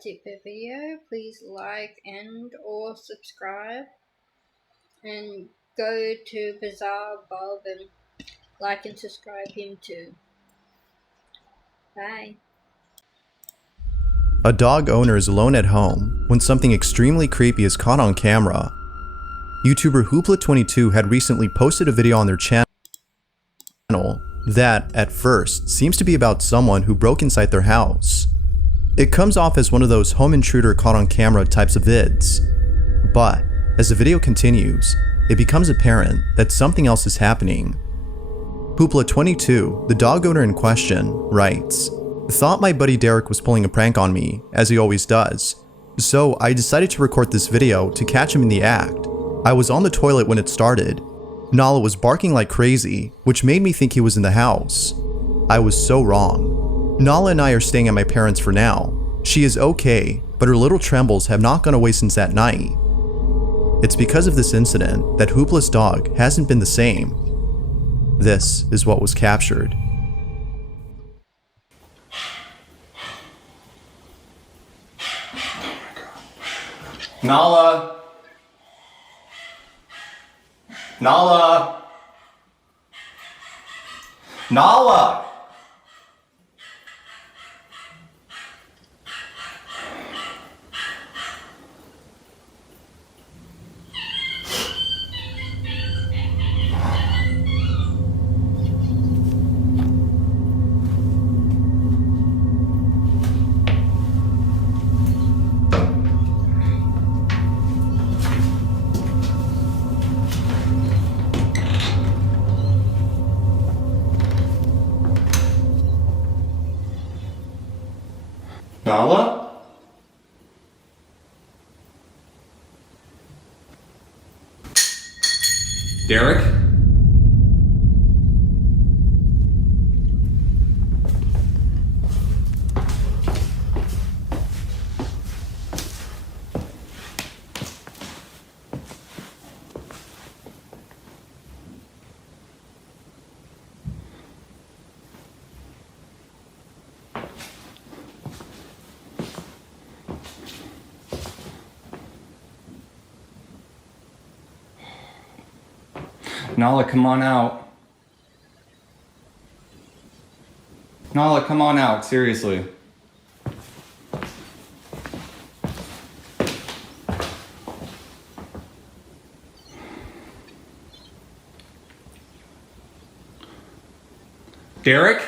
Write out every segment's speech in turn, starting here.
that's it for the video. Please like and or subscribe, and go to Bazaar Bob and like and subscribe him too. Bye. A dog owner is alone at home when something extremely creepy is caught on camera. YouTuber Hoopla22 had recently posted a video on their channel that, at first, seems to be about someone who broke inside their house. It comes off as one of those home intruder caught on camera types of vids. But, as the video continues, it becomes apparent that something else is happening. Hoopla22, the dog owner in question, writes, "Thought my buddy Derek was pulling a prank on me, as he always does. So I decided to record this video to catch him in the act. I was on the toilet when it started. Nala was barking like crazy, which made me think he was in the house. I was so wrong. Nala and I are staying at my parents' for now. She is okay, but her little trembles have not gone away since that night. It's because of this incident that Hoopla's dog hasn't been the same." This is what was captured. Nala! Nala! Nala! Nala? Derek? Nala, come on out. Nala, come on out, seriously. Derek?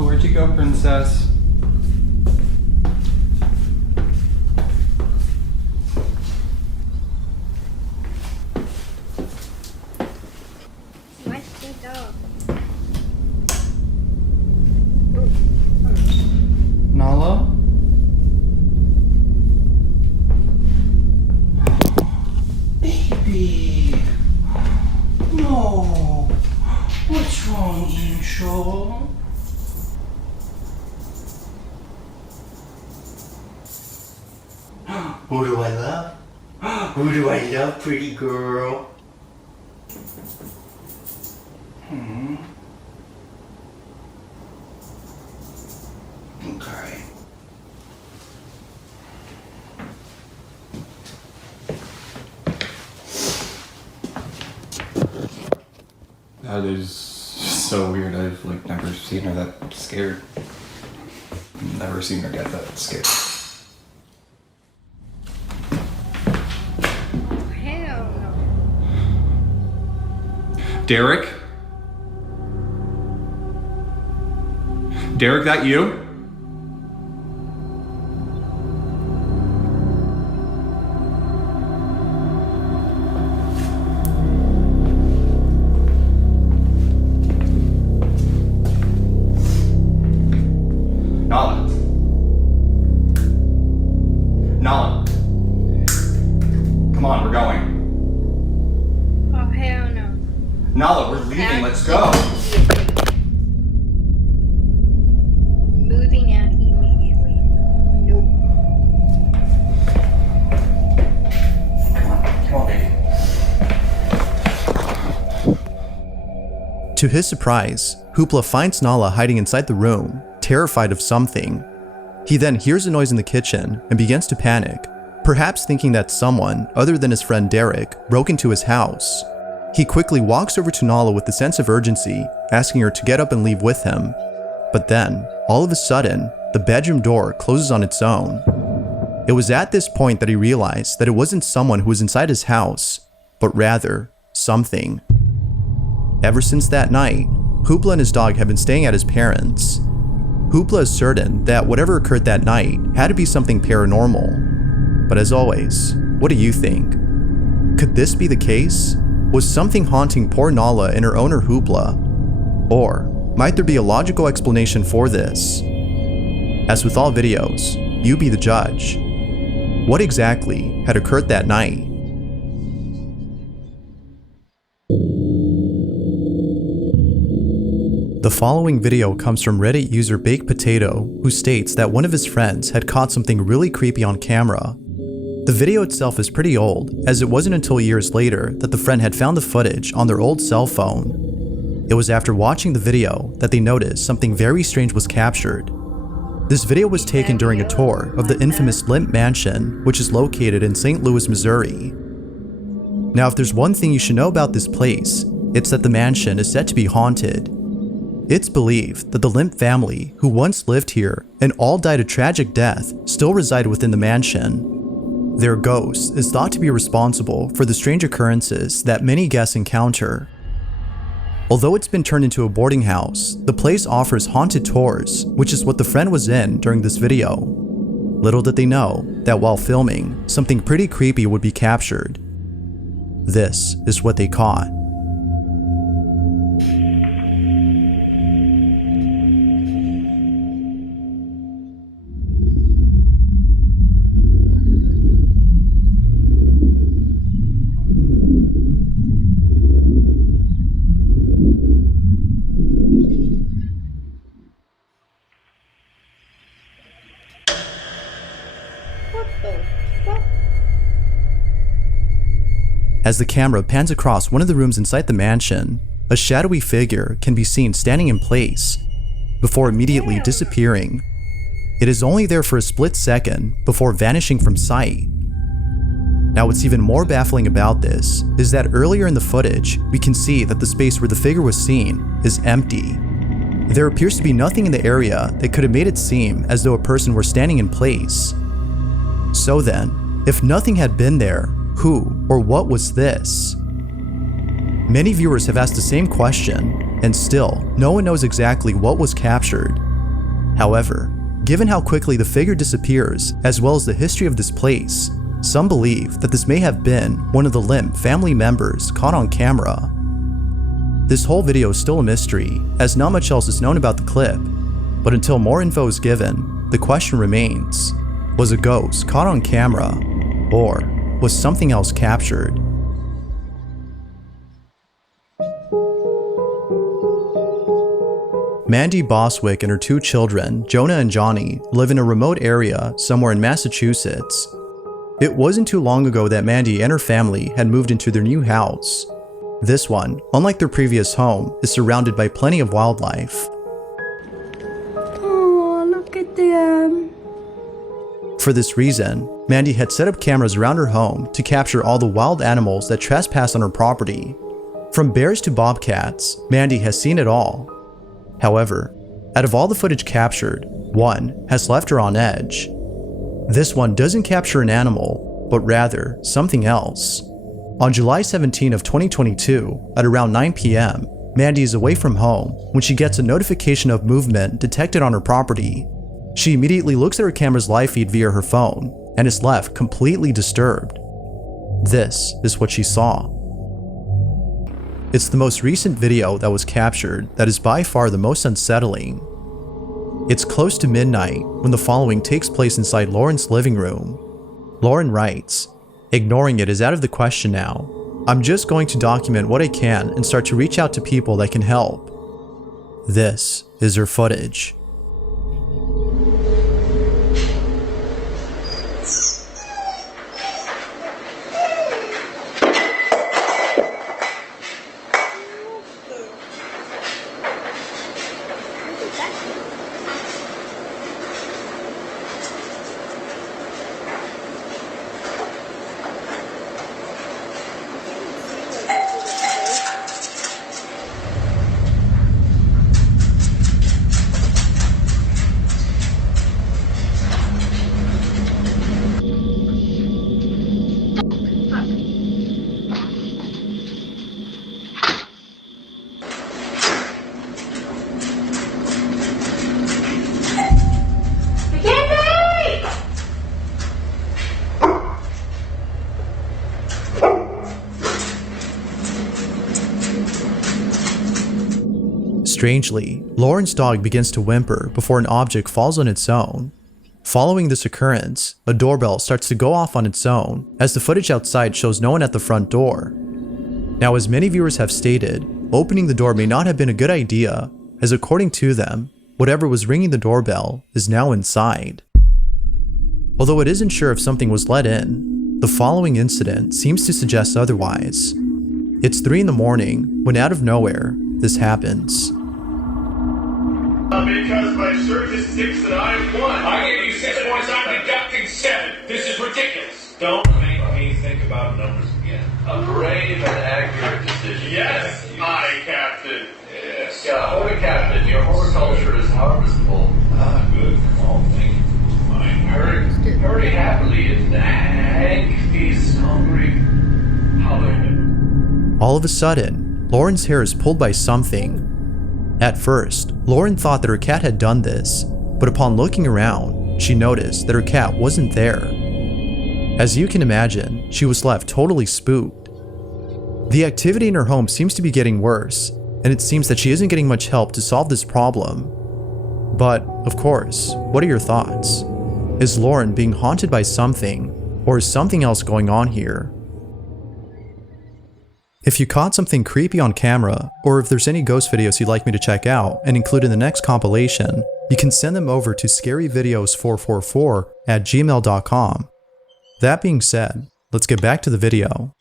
Where'd you go, princess? Where's the dog? Nala? Baby! No! What's wrong, Angel? Who do I love? Who do I love, pretty girl? Okay. That is so weird. I've never seen her that scared. Never seen her get that scared. Hell no. Derek? Derek, that you? Nala. Nala. Come on, we're going. Oh, hell no. Nala, we're leaving. Let's go. Move To his surprise, Hoopla finds Nala hiding inside the room, terrified of something. He then hears a noise in the kitchen and begins to panic, perhaps thinking that someone other than his friend Derek broke into his house. He quickly walks over to Nala with a sense of urgency, asking her to get up and leave with him. But then, all of a sudden, the bedroom door closes on its own. It was at this point that he realized that it wasn't someone who was inside his house, but rather, something. Ever since that night, Hoopla and his dog have been staying at his parents'. Hoopla is certain that whatever occurred that night had to be something paranormal. But as always, what do you think? Could this be the case? Was something haunting poor Nala and her owner Hoopla? Or might there be a logical explanation for this? As with all videos, you be the judge. What exactly had occurred that night? The following video comes from Reddit user Baked Potato, who states that one of his friends had caught something really creepy on camera. The video itself is pretty old, as it wasn't until years later that the friend had found the footage on their old cell phone. It was after watching the video that they noticed something very strange was captured. This video was taken during a tour of the infamous Limp Mansion, which is located in St. Louis, Missouri. Now, if there's one thing you should know about this place, it's that the mansion is said to be haunted. It's believed that the Limp family, who once lived here and all died a tragic death, still reside within the mansion. Their ghost is thought to be responsible for the strange occurrences that many guests encounter. Although it's been turned into a boarding house, the place offers haunted tours, which is what the friend was in during this video. Little did they know that while filming, something pretty creepy would be captured. This is what they caught. As the camera pans across one of the rooms inside the mansion, a shadowy figure can be seen standing in place, before immediately disappearing. It is only there for a split second before vanishing from sight. Now, what's even more baffling about this is that earlier in the footage, we can see that the space where the figure was seen is empty. There appears to be nothing in the area that could have made it seem as though a person were standing in place. So then, if nothing had been there, who or what was this? Many viewers have asked the same question, and still, no one knows exactly what was captured. However, given how quickly the figure disappears, as well as the history of this place, some believe that this may have been one of the Limp family members caught on camera. This whole video is still a mystery, as not much else is known about the clip, but until more info is given, the question remains: was a ghost caught on camera, or was something else captured? Mandy Boswick and her two children, Jonah and Johnny, live in a remote area somewhere in Massachusetts. It wasn't too long ago that Mandy and her family had moved into their new house. This one, unlike their previous home, is surrounded by plenty of wildlife. Oh, look at them. For this reason, Mandy had set up cameras around her home to capture all the wild animals that trespass on her property. From bears to bobcats, Mandy has seen it all. However, out of all the footage captured, one has left her on edge. This one doesn't capture an animal, but rather something else. On July 17 of 2022, at around 9 p.m., Mandy is away from home when she gets a notification of movement detected on her property. She immediately looks at her camera's live feed via her phone and is left completely disturbed. This is what she saw. It's the most recent video that was captured that is by far the most unsettling. It's close to midnight when the following takes place inside Lauren's living room. Lauren writes, "Ignoring it is out of the question now. I'm just going to document what I can and start to reach out to people that can help." This is her footage. Strangely, Lauren's dog begins to whimper before an object falls on its own. Following this occurrence, a doorbell starts to go off on its own as the footage outside shows no one at the front door. Now, as many viewers have stated, opening the door may not have been a good idea, as according to them, whatever was ringing the doorbell is now inside. Although it isn't sure if something was let in, the following incident seems to suggest otherwise. It's 3 in the morning when out of nowhere, this happens. Because my shirt is 6 and I'm 1. I gave you 6 points, I'm deducting 7. This is ridiculous. Don't make me think about numbers again. A brave and accurate decision. Yes, my captain. Yes. Yeah, holy captain, your horticulture is harvestable. Ah, good. Oh, thank you. Fine. Hurry happily and Hank is hungry. Hallelujah. All of a sudden, Lauren's hair is pulled by something. At first, Lauren thought that her cat had done this, but upon looking around, she noticed that her cat wasn't there. As you can imagine, she was left totally spooked. The activity in her home seems to be getting worse, and it seems that she isn't getting much help to solve this problem. But, of course, what are your thoughts? Is Lauren being haunted by something, or is something else going on here? If you caught something creepy on camera, or if there's any ghost videos you'd like me to check out and include in the next compilation, you can send them over to scaryvideos444@gmail.com. That being said, let's get back to the video.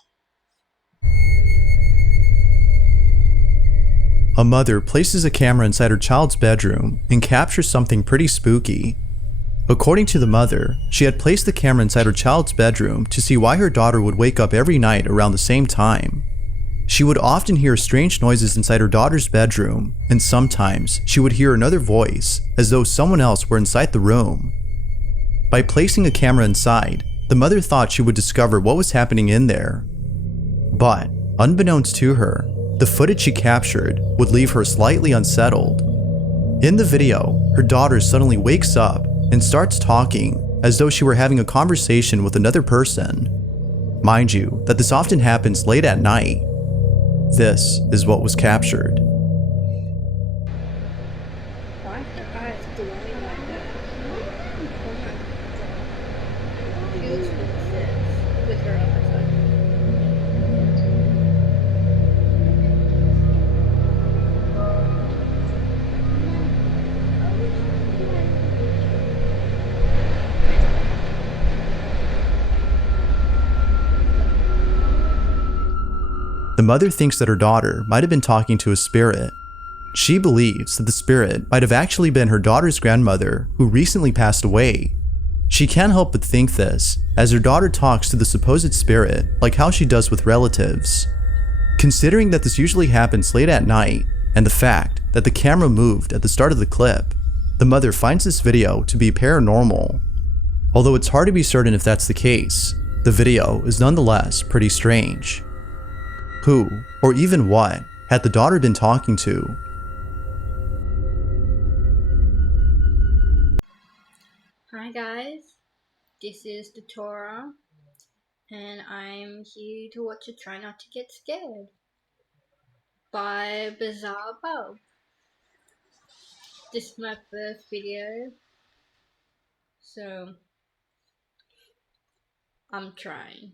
A mother places a camera inside her child's bedroom and captures something pretty spooky. According to the mother, she had placed the camera inside her child's bedroom to see why her daughter would wake up every night around the same time. She would often hear strange noises inside her daughter's bedroom, and sometimes she would hear another voice, as though someone else were inside the room. By placing a camera inside, the mother thought she would discover what was happening in there. But, unbeknownst to her, the footage she captured would leave her slightly unsettled. In the video, her daughter suddenly wakes up and starts talking as though she were having a conversation with another person. Mind you, that this often happens late at night. This is what was captured. Why is her eyes glowing like that? She looks really sick with her upper side. The mother thinks that her daughter might have been talking to a spirit. She believes that the spirit might have actually been her daughter's grandmother who recently passed away. She can't help but think this, as her daughter talks to the supposed spirit like how she does with relatives. Considering that this usually happens late at night, and the fact that the camera moved at the start of the clip, the mother finds this video to be paranormal. Although it's hard to be certain if that's the case, the video is nonetheless pretty strange. Who, or even what, had the daughter been talking to? Hi guys, this is the Torah, and I'm here to watch a Try Not to Get Scared by Bizarre Bob. This is my first video, so I'm trying.